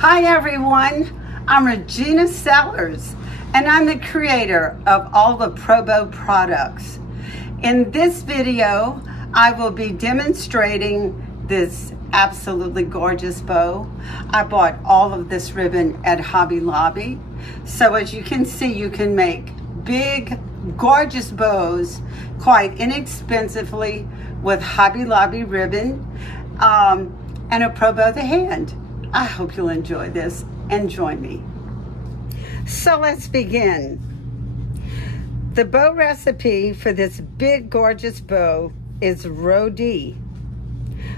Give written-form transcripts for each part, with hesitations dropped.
Hi everyone, I'm Regina Sellers and I'm the creator of all the Pro Bow products. In this video, I will be demonstrating this absolutely gorgeous bow. I bought all of this ribbon at Hobby Lobby. So as you can see, you can make big, gorgeous bows quite inexpensively with Hobby Lobby ribbon and a Pro Bow the hand. I hope you'll enjoy this and join me. So let's begin. The bow recipe for this big, gorgeous bow is row D.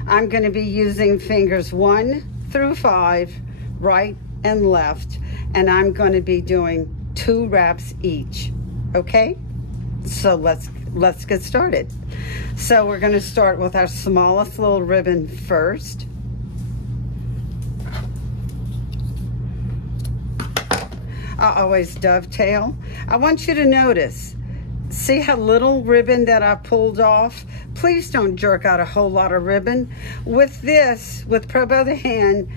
I'm going to be using fingers 1 through 5, right and left, and I'm going to be doing 2 wraps each. Okay? So let's get started. So we're going to start with our smallest little ribbon first. I always dovetail. I want you to notice, see how little ribbon that I pulled off? Please don't jerk out a whole lot of ribbon. With this, with Pro Bow the hand,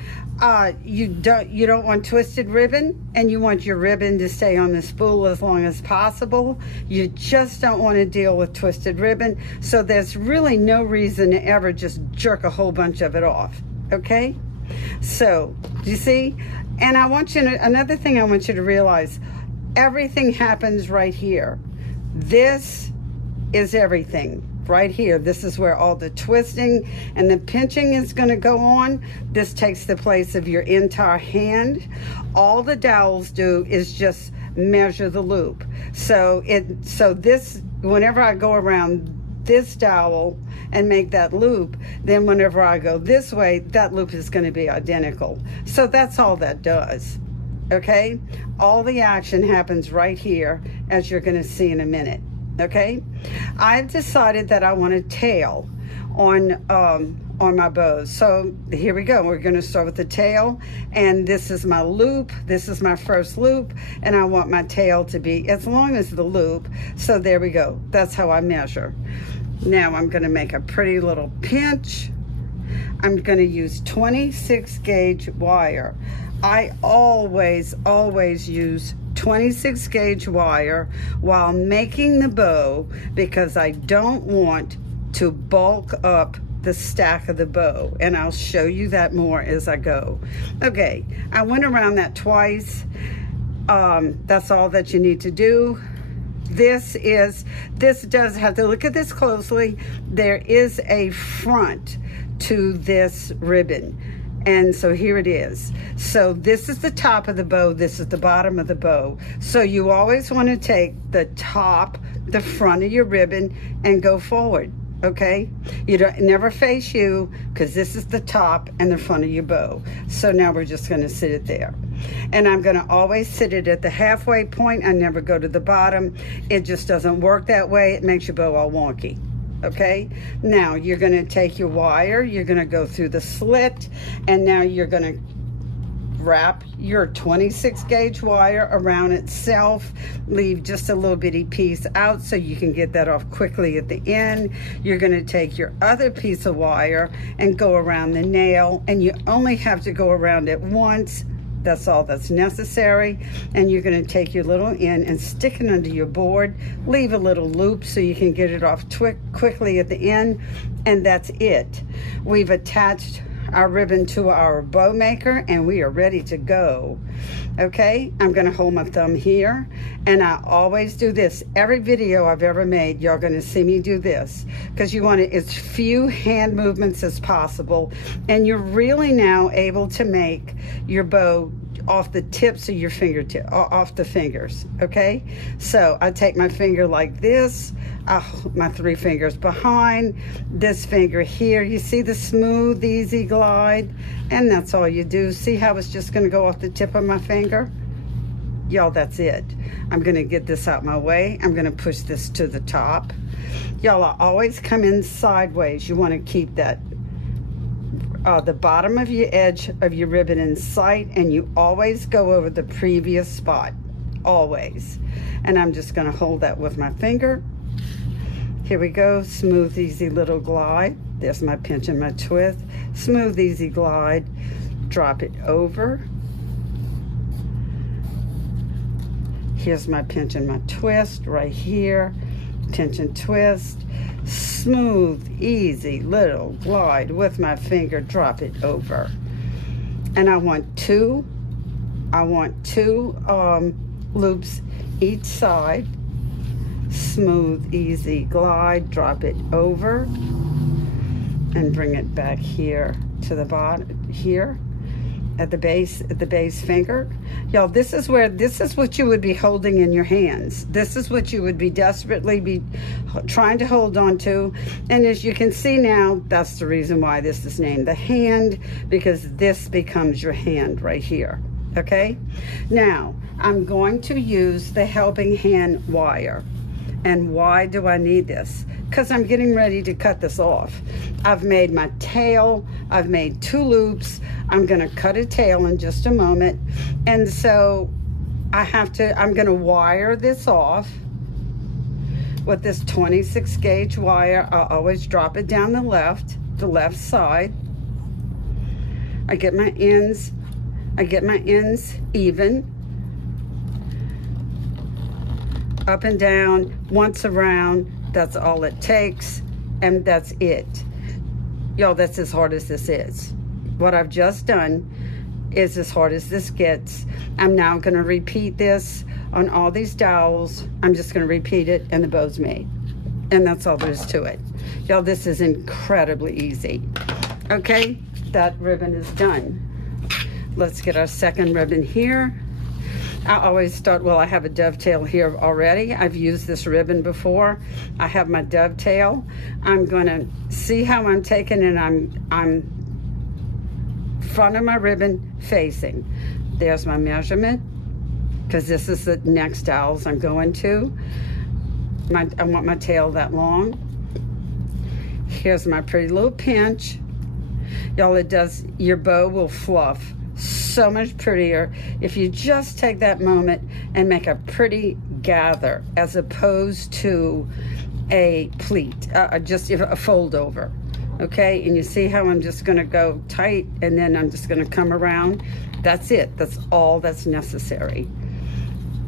you don't want twisted ribbon, and you want your ribbon to stay on the spool as long as possible. You just don't want to deal with twisted ribbon, so there's really no reason to ever just jerk a whole bunch of it off, okay? So, do you see? And I want you to, another thing I want you to realize, everything happens right here. This is everything right here. This is where all the twisting and the pinching is going to go on. This takes the place of your entire hand. All the dowels do is just measure the loop. So this, whenever I go around this dowel and make that loop, then whenever I go this way, that loop is going to be identical. So that's all that does, okay? All the action happens right here, as you're going to see in a minute, okay? I've decided that I want a tail on my bows. So here we go. We're going to start with the tail, and this is my loop. This is my first loop, and I want my tail to be as long as the loop. So there we go. That's how I measure. Now I'm going to make a pretty little pinch. I'm going to use 26 gauge wire. I always use 26 gauge wire while making the bow, because I don't want to bulk up the stack of the bow, and I'll show you that more as I go. Okay, I went around that twice. That's all that you need to do. This does have to look at this closely. There is a front to this ribbon, and so here it is. So this is the top of the bow, this is the bottom of the bow. So you always want to take the top, the front of your ribbon, and go forward. Okay, you don't never face you, because this is the top and the front of your bow. So now we're just going to sit it there, and I'm going to always sit it at the halfway point. I never go to the bottom. It just doesn't work that way. It makes your bow all wonky. Okay, now you're going to take your wire, you're going to go through the slit, and now you're going to wrap your 26 gauge wire around itself. Leave just a little bitty piece out so you can get that off quickly at the end. You're going to take your other piece of wire and go around the nail, and you only have to go around it once. That's all that's necessary. And you're going to take your little end and stick it under your board. Leave a little loop so you can get it off quickly at the end, and that's it. We've attached our ribbon to our bow maker, and we are ready to go. Okay, I'm going to hold my thumb here, and I always do this. Every video I've ever made, you're going to see me do this, because you want as few hand movements as possible, and you're really now able to make your bow off the tips of your fingertip, off the fingers, okay? So I take my finger like this, my 3 fingers behind, this finger here. You see the smooth, easy glide? And that's all you do. See how it's just gonna go off the tip of my finger? Y'all, that's it. I'm gonna get this out my way. I'm gonna push this to the top. Y'all, I always come in sideways. You wanna keep that the bottom of your edge of your ribbon in sight, and you always go over the previous spot, always. And I'm just going to hold that with my finger. Here we go, smooth, easy little glide. There's my pinch and my twist. Smooth, easy glide. Drop it over, Here's my pinch and my twist right here. Pinch and twist. Smooth, easy little glide with my finger, drop it over. And I want two loops each side. Smooth, easy glide, drop it over and bring it back here to the bottom here at the base finger. Y'all, this is what you would be holding in your hands. This is what you would be desperately trying to hold on to. And as you can see now, that's the reason why this is named the hand, because this becomes your hand right here. Okay, now I'm going to use the helping hand wire. And why do I need this? Because I'm getting ready to cut this off. I've made my tail, I've made 2 loops. I'm gonna cut a tail in just a moment. And so I'm gonna wire this off with this 26 gauge wire. I'll always drop it down the left side. I get my ends even. Up and down, once around, that's all it takes, and that's it. Y'all, that's as hard as this is. What I've just done is as hard as this gets. I'm now gonna repeat this on all these dowels. I'm just gonna repeat it, and the bow's made. And that's all there is to it. Y'all, this is incredibly easy. Okay, that ribbon is done. Let's get our second ribbon here. I always start, well, I have a dovetail here already. I've used this ribbon before. I have my dovetail. I'm gonna see how I'm taking it. I'm front of my ribbon facing. There's my measurement, because this is the next dowels I'm going to. I want my tail that long. Here's my pretty little pinch. Y'all, your bow will fluff so much prettier if you just take that moment and make a pretty gather as opposed to a pleat, just a fold over. Okay, and you see how I'm just gonna go tight and then I'm just gonna come around. That's it, that's all that's necessary.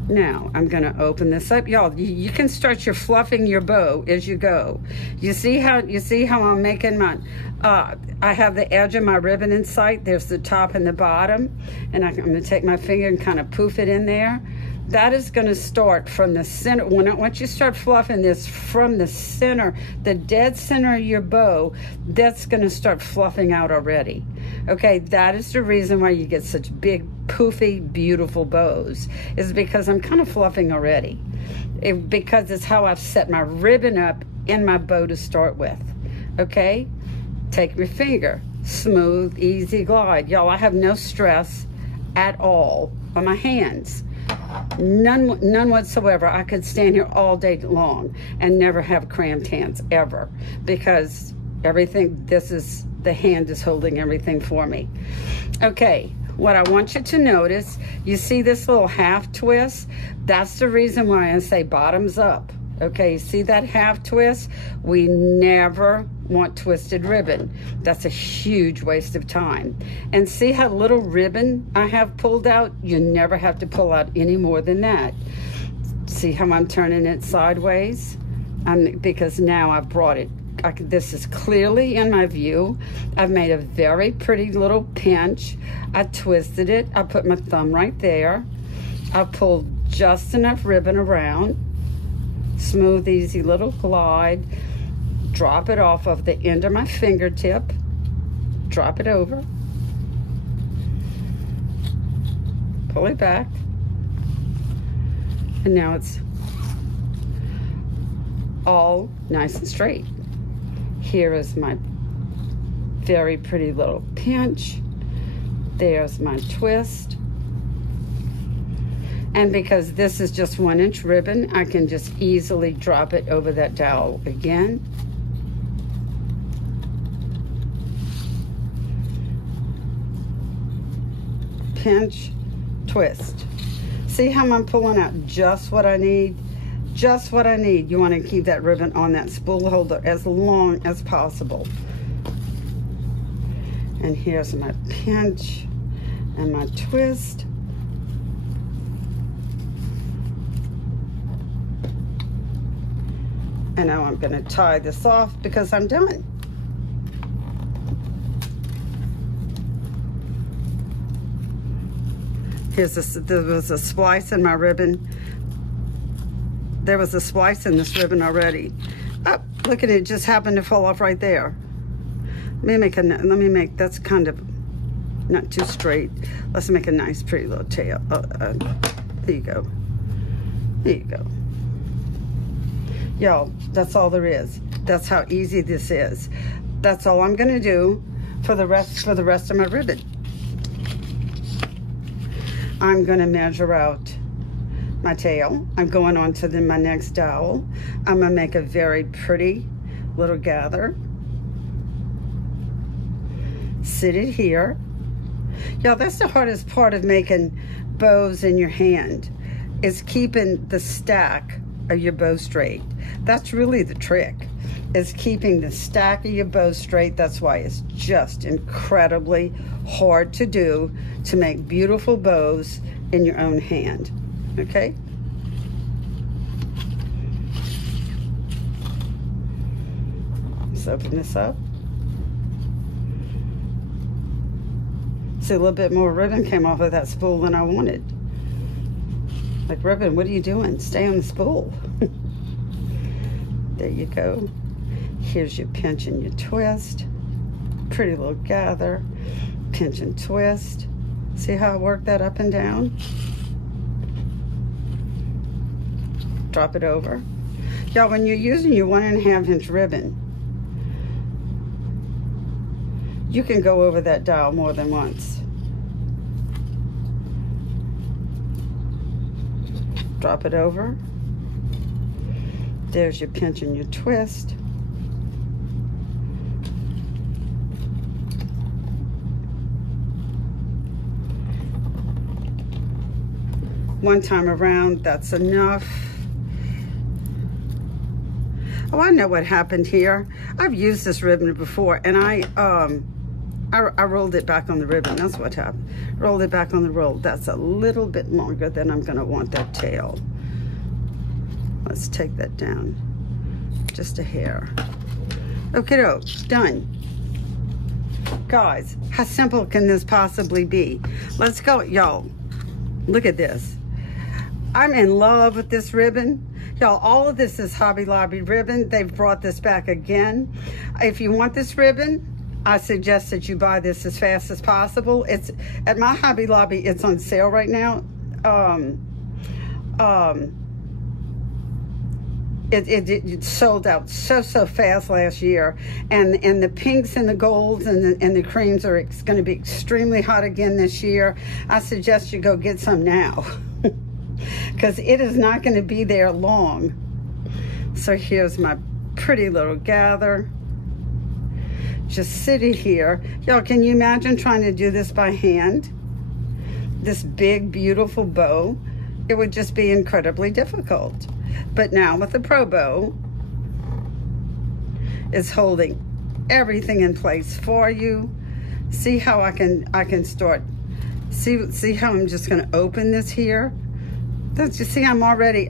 Now I'm gonna open this up. Y'all, you can start your fluffing your bow as you go. You see how I'm making my, I have the edge of my ribbon in sight. There's the top and the bottom. And I'm gonna take my finger and kind of poof it in there. That is gonna start from the center. Once you start fluffing this from the center, the dead center of your bow, that's gonna start fluffing out already. Okay, that is the reason why you get such big, poofy, beautiful bows, is because I'm kind of fluffing already. Because it's how I've set my ribbon up in my bow to start with. Okay, take your finger, smooth, easy glide. Y'all, I have no stress at all on my hands. None whatsoever. I could stand here all day long and never have cramped hands, ever, because everything, the hand is holding everything for me. Okay, what I want you to notice, you see this little half twist? That's the reason why I say bottoms up. Okay, you see that half twist? We never want twisted ribbon. That's a huge waste of time. And see how little ribbon I have pulled out? You never have to pull out any more than that. See how I'm turning it sideways? Because now I've brought it, this is clearly in my view. I've made a very pretty little pinch. I twisted it. I put my thumb right there. I pulled just enough ribbon around. Smooth, easy little glide. Drop it off of the end of my fingertip. Drop it over. Pull it back. And now it's all nice and straight. Here is my very pretty little pinch. There's my twist. And because this is just 1-inch ribbon, I can just easily drop it over that dowel again. Pinch, twist. See how I'm pulling out just what I need? Just what I need. You want to keep that ribbon on that spool holder as long as possible. And here's my pinch and my twist. And now I'm gonna tie this off because I'm done. There was a splice in my ribbon. There was a splice in this ribbon already. Oh, look at it, just happened to fall off right there. Let me make, that's kind of not too straight. Let's make a nice pretty little tail. There you go. There you go. Y'all, that's all there is. That's how easy this is. That's all I'm gonna do for the rest of my ribbon. I'm gonna measure out my tail. I'm going on to my next dowel. I'm gonna make a very pretty little gather. Sit it here. Y'all, that's the hardest part of making bows in your hand, is keeping the stack of your bow straight. That's really the trick, is keeping the stack of your bow straight. That's why it's just incredibly hard to do, to make beautiful bows in your own hand, okay? Let's open this up. See, a little bit more ribbon came off of that spool than I wanted. Like, ribbon, what are you doing? Stay on the spool. There you go. Here's your pinch and your twist. Pretty little gather. Pinch and twist. See how I work that up and down? Drop it over. Y'all, when you're using your 1.5 inch ribbon, you can go over that dowel more than once. Drop it over. There's your pinch and your twist. One time around, that's enough. Oh, I know what happened here. I've used this ribbon before, and I rolled it back on the ribbon. That's what happened. Rolled it back on the roll. That's a little bit longer than I'm gonna want that tail. Let's take that down just a hair. Okay, done. Guys, how simple can this possibly be? Let's go, y'all. Look at this. I'm in love with this ribbon. Y'all, all of this is Hobby Lobby ribbon. They've brought this back again. If you want this ribbon, I suggest that you buy this as fast as possible. It's at my Hobby Lobby, it's on sale right now. It sold out so fast last year, and the pinks and the golds and the creams are going to be extremely hot again this year. I suggest you go get some now, because it is not going to be there long. So here's my pretty little gather. Just sit it here. Y'all, can you imagine trying to do this by hand? This big, beautiful bow. It would just be incredibly difficult. But now with the Pro Bow, it's holding everything in place for you. See how I can start. See how I'm just gonna open this here? Don't you see I'm already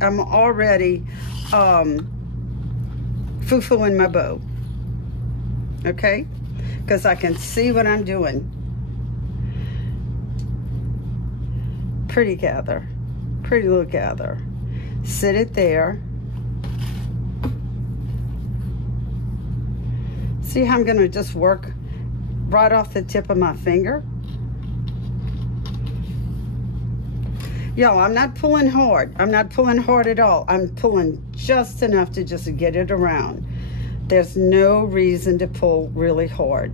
foo-fooing my bow. Okay? Because I can see what I'm doing. Pretty gather. Pretty little gather. Sit it there. See how I'm going to just work right off the tip of my finger? Y'all, I'm not pulling hard. I'm not pulling hard at all. I'm pulling just enough to just get it around. There's no reason to pull really hard.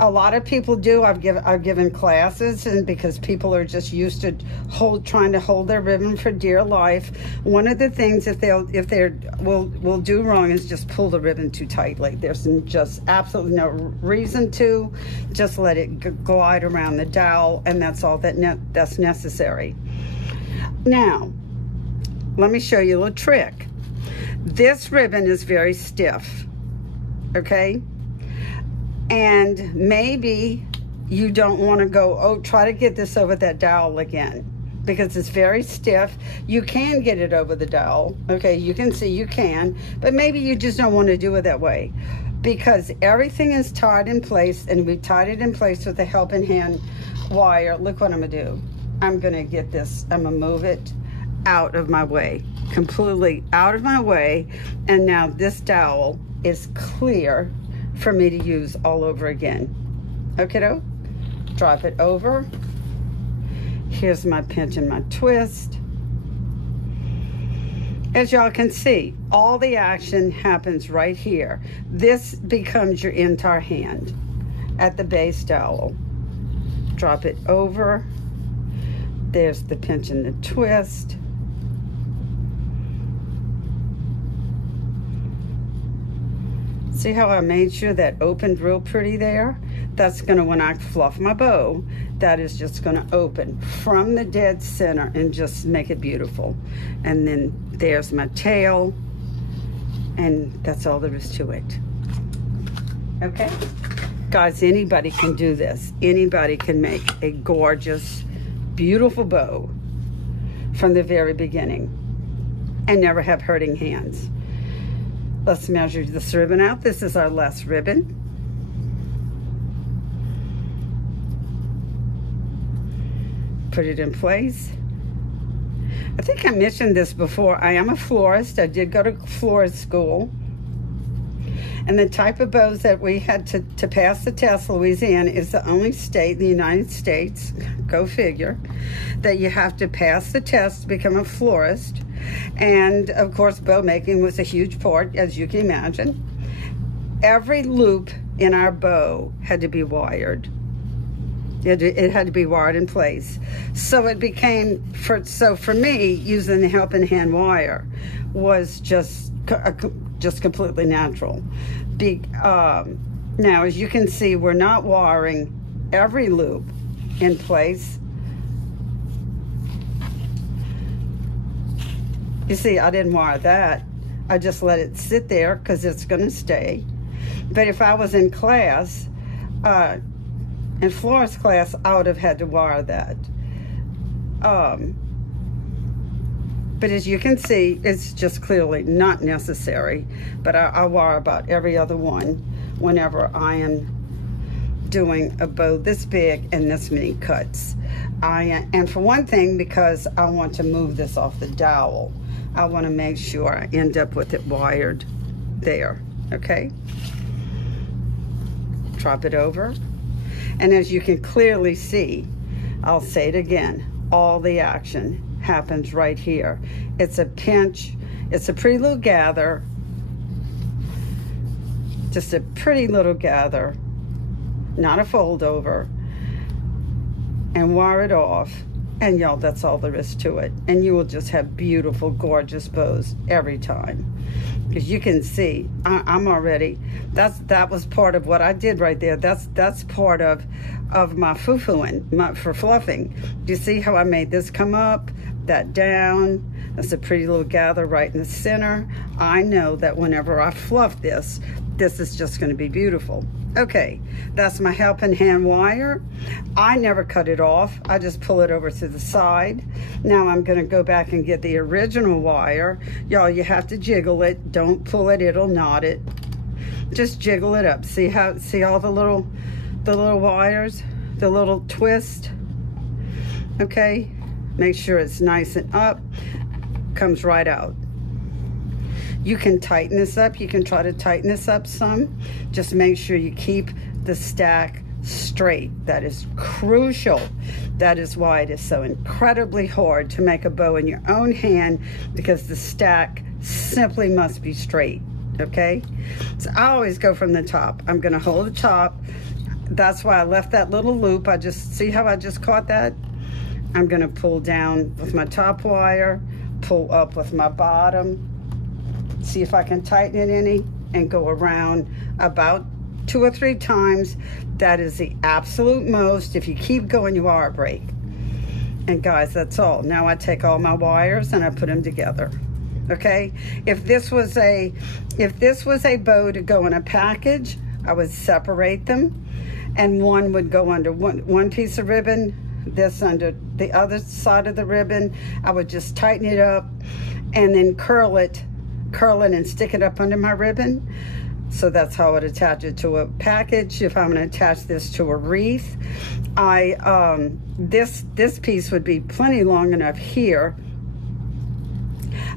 A lot of people do. I've given classes, and because people are just used to trying to hold their ribbon for dear life. One of the things if they will do wrong is just pull the ribbon too tightly. There's just absolutely no reason to. Just let it glide around the dowel, and that's all that's necessary. Now, let me show you a little trick. This ribbon is very stiff. Okay, and maybe you don't want to go, try to get this over that dowel again. because it's very stiff. You can get it over the dowel. Okay, you can see you can, but maybe you just don't want to do it that way, because everything is tied in place, and we tied it in place with the helping hand wire. Look what I'm gonna do. I'm gonna get this, I'm gonna move it out of my way, completely out of my way, and now this dowel is clear for me to use all over again. Okay, though, drop it over. Here's my pinch and my twist. As y'all can see, all the action happens right here. This becomes your entire hand at the base dowel. Drop it over. There's the pinch and the twist. See how I made sure that opened real pretty there? That's gonna, when I fluff my bow, that is just gonna open from the dead center and just make it beautiful. And then there's my tail, and that's all there is to it. Okay? Guys, anybody can do this. Anybody can make a gorgeous, beautiful bow from the very beginning and never have hurting hands. Let's measure this ribbon out. This is our last ribbon. Put it in place. I think I mentioned this before. I am a florist. I did go to florist school. And the type of bows that we had to pass the test, Louisiana is the only state in the United States, go figure, that you have to pass the test to become a florist. And of course, bow making was a huge part, as you can imagine. Every loop in our bow had to be wired. It had to be wired in place. So it became, so for me, using the helping hand wire was just completely natural. Now, as you can see, we're not wiring every loop in place. You see, I didn't wire that. I just let it sit there because it's going to stay. But if I was in class, in florist class, I would have had to wire that. But as you can see, it's just clearly not necessary. But I wire about every other one whenever I am doing a bow this big and this many cuts. And for one thing, because I want to move this off the dowel, I want to make sure I end up with it wired there, okay? Drop it over. And as you can clearly see, I'll say it again, all the action happens right here. It's a pinch, it's a pretty little gather, just a pretty little gather, not a fold over, and wire it off. And y'all, that's all there is to it. And you will just have beautiful, gorgeous bows every time. As you can see, I'm already, that was part of what I did right there. That's part of my foo-fooing, for fluffing. Do you see how I made this come up, that down? That's a pretty little gather right in the center. I know that whenever I fluff this, this is just gonna be beautiful. Okay, that's my helping hand wire. I never cut it off. I just pull it over to the side. Now I'm gonna go back and get the original wire. Y'all, you have to jiggle it. Don't pull it, it'll knot it. Just jiggle it up. See all the little wires, the little twist? Okay, make sure it's nice and up. Comes right out. You can tighten this up. You can try to tighten this up some. Just make sure you keep the stack straight. That is crucial. That is why it is so incredibly hard to make a bow in your own hand, because the stack simply must be straight, okay? So I always go from the top. I'm gonna hold the top. That's why I left that little loop. See how I just caught that? I'm gonna pull down with my top wire, pull up with my bottom, see if I can tighten it any, and go around about 2 or 3 times. That is the absolute most. If you keep going, you are a break. And guys, that's all. Now I take all my wires and I put them together. Okay? If this was a bow to go in a package, I would separate them, and one would go under one piece of ribbon, this under the other side of the ribbon, I would just tighten it up and then curl it and stick it up under my ribbon. So that's how I would attach it to a package. If I'm going to attach this to a wreath, this piece would be plenty long enough here.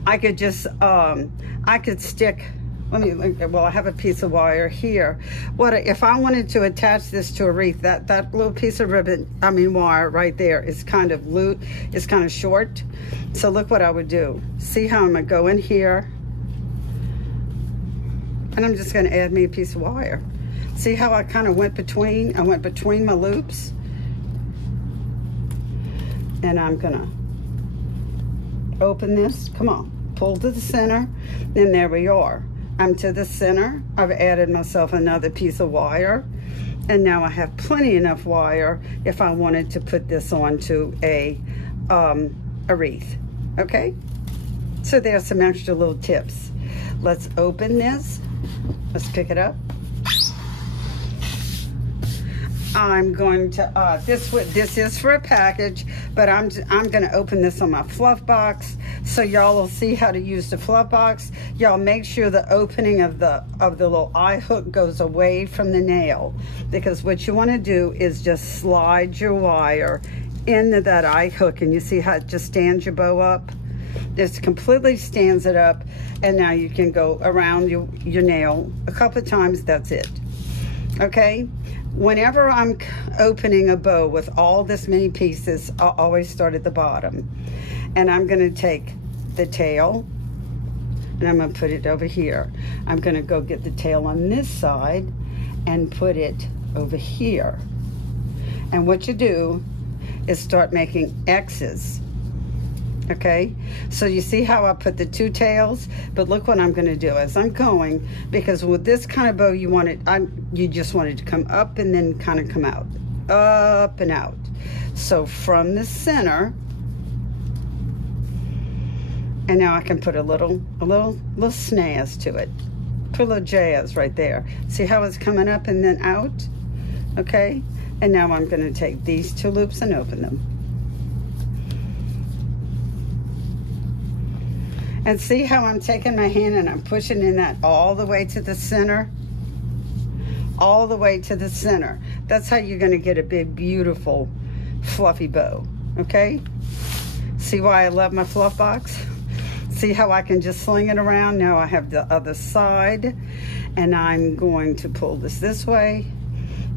I could just I could stick, well, I have a piece of wire here. If I wanted to attach this to a wreath, that little piece of ribbon, wire right there is kind of loose, it's kind of short. So look what I would do. See how I'm gonna go in here, and I'm just gonna add me a piece of wire. See how I kind of went between my loops? And I'm gonna open this, come on, pull to the center, and there we are. I'm to the center. I've added myself another piece of wire, and now I have plenty enough wire if I wanted to put this onto a wreath, okay? So there's some extra little tips. Let's open this. Let's pick it up. I'm going to, this is for a package, but I'm gonna open this on my fluff box so y'all will see how to use the fluff box. Y'all make sure the opening of the little eye hook goes away from the nail, because what you wanna do is just slide your wire into that eye hook, and you see how it just stands your bow up? This completely stands it up, and now you can go around your nail a couple of times, that's it, okay? Whenever I'm opening a bow with all this many pieces, I'll always start at the bottom. And I'm gonna take the tail, and I'm gonna put it over here. I'm gonna go get the tail on this side and put it over here. And what you do is start making X's. Okay, so you see how I put the two tails, but look what I'm going to do as I'm going, because with this kind of bow you just want it to come up and then kind of come out, up and out. So from the center, and now I can put a little snaz to it, put a little jazz right there. See how it's coming up and then out? Okay, and now I'm going to take these two loops and open them. And see how I'm taking my hand and I'm pushing in that all the way to the center? All the way to the center. That's how you're gonna get a big, beautiful, fluffy bow, okay? See why I love my fluff box? See how I can just sling it around? Now I have the other side, and I'm going to pull this way,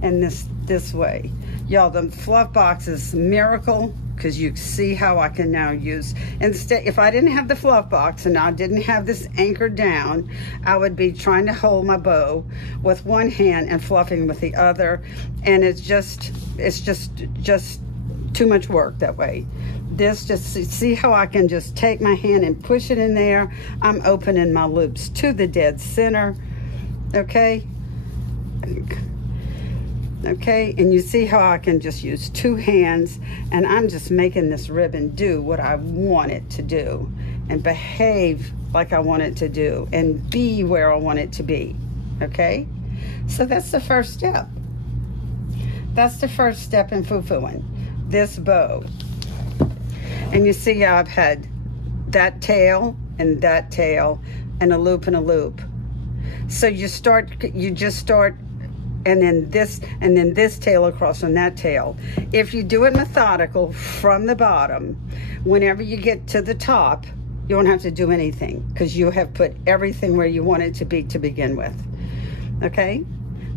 and this way. Y'all, the fluff box is miracle, because you see how I can now use, instead, if I didn't have the fluff box and I didn't have this anchored down, I would be trying to hold my bow with one hand and fluffing with the other, and it's just too much work that way. This, just see how I can just take my hand and push it in there. I'm opening my loops to the dead center, okay? Okay, and you see how I can just use two hands, and I'm just making this ribbon do what I want it to do and behave like I want it to do and be where I want it to be, okay? So that's the first step. That's the first step in foo-fooing this bow. And you see how I've had that tail and a loop and a loop. So you just start and then this tail across from that tail. If you do it methodical from the bottom, whenever you get to the top, you won't have to do anything, because you have put everything where you want it to be to begin with, okay?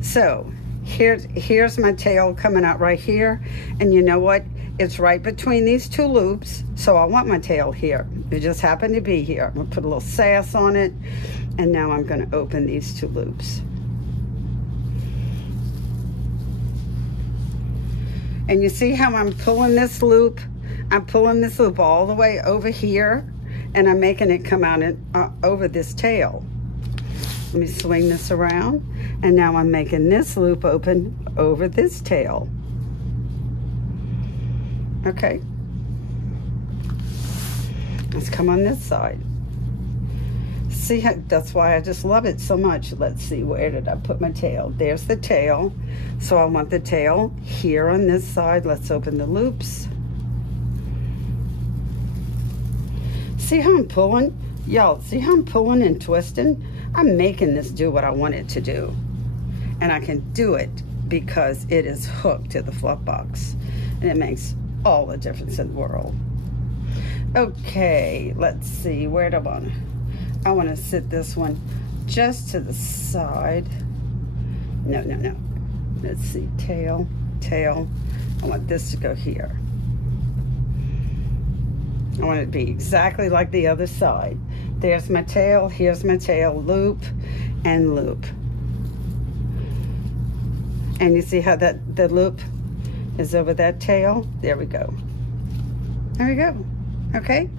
So here's my tail coming out right here, and you know what? It's right between these two loops, so I want my tail here. It just happened to be here. I'm gonna put a little sass on it, and now I'm gonna open these two loops. And you see how I'm pulling this loop? I'm pulling this loop all the way over here, and I'm making it come out over this tail. Let me swing this around, and now I'm making this loop open over this tail. Okay. Let's come on this side. See how, that's why I just love it so much. Let's see, where did I put my tail? There's the tail. So I want the tail here on this side. Let's open the loops. See how I'm pulling? Y'all, see how I'm pulling and twisting? I'm making this do what I want it to do. And I can do it because it is hooked to the fluff box. And it makes all the difference in the world. Okay, let's see, where do I want to sit this one just to the side. No. Let's see, tail. I want this to go here. I want it to be exactly like the other side. There's my tail, here's my tail, loop and loop. And you see how the loop is over that tail? There we go. There we go. Okay?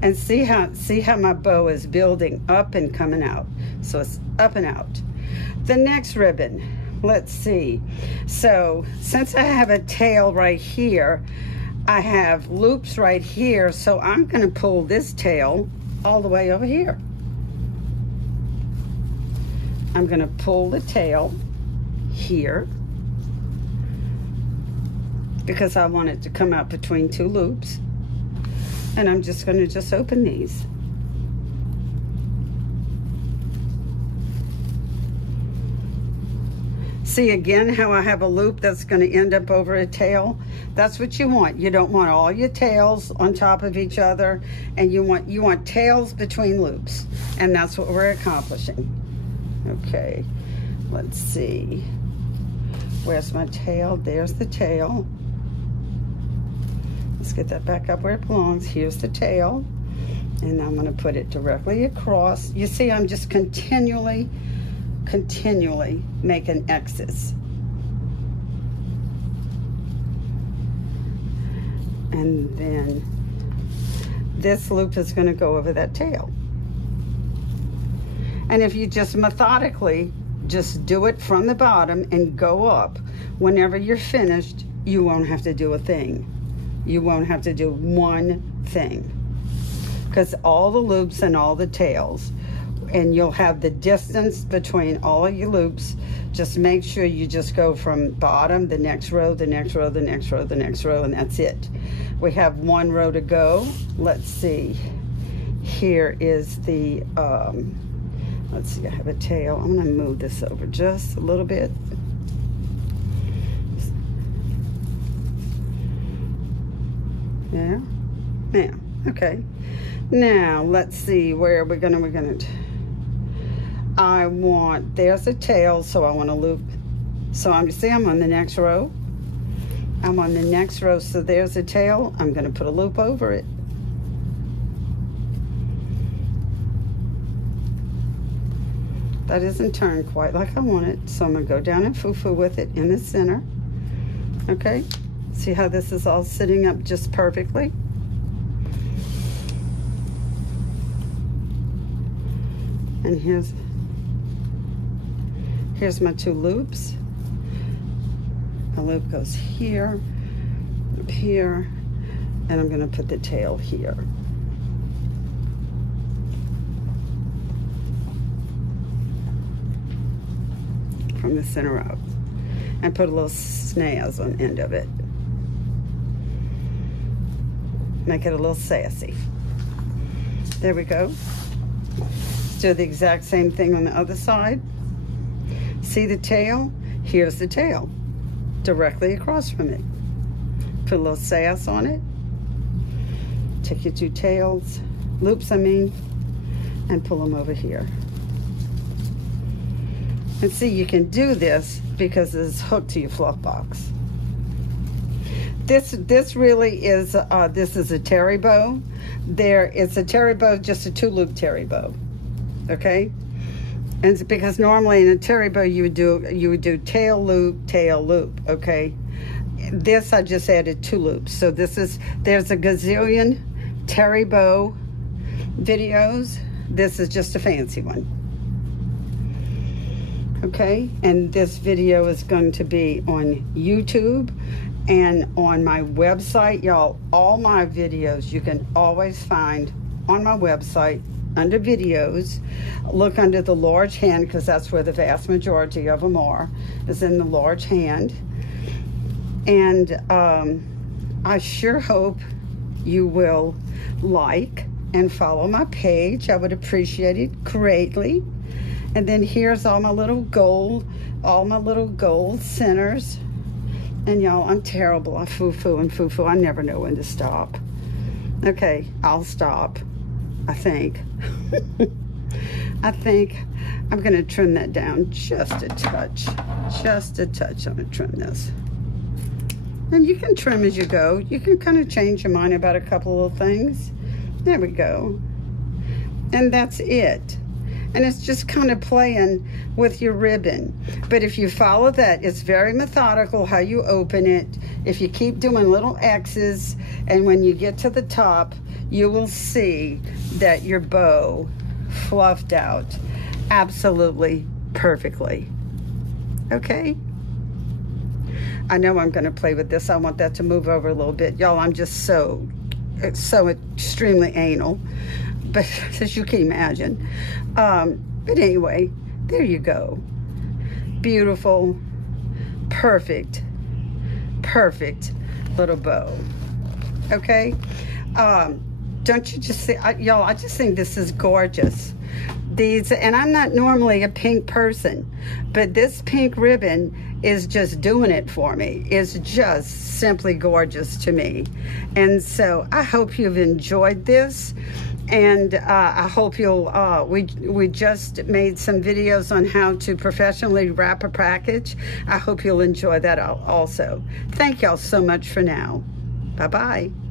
And see how my bow is building up and coming out. So it's up and out. The next ribbon, let's see. So since I have a tail right here, I have loops right here, so I'm gonna pull this tail all the way over here. I'm gonna pull the tail here because I want it to come out between two loops. And I'm just gonna open these. See again how I have a loop that's gonna end up over a tail? That's what you want. You don't want all your tails on top of each other, and you want tails between loops. And that's what we're accomplishing. Okay, let's see. Where's my tail? There's the tail. Let's get that back up where it belongs. Here's the tail. And I'm gonna put it directly across. You see, I'm just continually making X's. And then this loop is gonna go over that tail. And if you just methodically just do it from the bottom and go up, whenever you're finished, you won't have to do a thing. You won't have to do one thing. Because all the loops and all the tails, and you'll have the distance between all of your loops. Just make sure you just go from bottom, the next row, the next row, the next row, the next row, and that's it. We have one row to go. Let's see. Here is the, let's see, I have a tail. I'm gonna move this over just a little bit. Yeah, yeah, okay. Now, let's see, where are we gonna, there's a tail, so I want to loop. So I'm on the next row. I'm on the next row, so there's a tail. I'm gonna put a loop over it. That isn't turned quite like I want it, so I'm gonna go down and foo-foo with it in the center. Okay, see how this is all sitting up just perfectly? And here's my two loops. A loop goes here, up here, and I'm gonna put the tail here. From the center up. And put a little snaz on the end of it. Make it a little sassy. There we go. Let's do the exact same thing on the other side. See the tail? Here's the tail, directly across from it. Put a little sass on it. Take your two tails, loops I mean, and pull them over here. And see, you can do this because it's hooked to your fluff box. This really is, this is a Terri bow. It's a Terri bow, just a 2-loop Terri bow, okay? And it's because normally in a Terri bow you would do tail loop, okay? This I just added 2 loops. So there's a gazillion Terri bow videos. This is just a fancy one. Okay, and this video is going to be on YouTube, And on my website, y'all, all my videos you can always find on my website under videos. Look under the large hand, because that's where the vast majority of them are, is in the large hand. And I sure hope you will like and follow my page. I would appreciate it greatly. And then here's all my little gold centers. And y'all, I'm terrible. I foo-foo and foo-foo. I never know when to stop. Okay, I'll stop, I think. I think I'm gonna trim that down just a touch. Just a touch. I'm gonna trim this. And you can trim as you go. You can kind of change your mind about a couple of things. There we go. And that's it. And it's just kind of playing with your ribbon. But if you follow that, it's very methodical how you open it. If you keep doing little X's, and when you get to the top, you will see that your bow fluffed out absolutely perfectly. Okay? I know I'm gonna play with this. I want that to move over a little bit. Y'all, I'm just so extremely anal, but as you can imagine. But anyway, there you go. Beautiful, perfect little bow. Okay? Don't you just see, y'all, I just think this is gorgeous. These, and I'm not normally a pink person, but this pink ribbon is just doing it for me. It's just simply gorgeous to me. And so I hope you've enjoyed this. And I hope you'll, we just made some videos on how to professionally wrap a package. I hope you'll enjoy that also. Thank y'all so much for now. Bye-bye.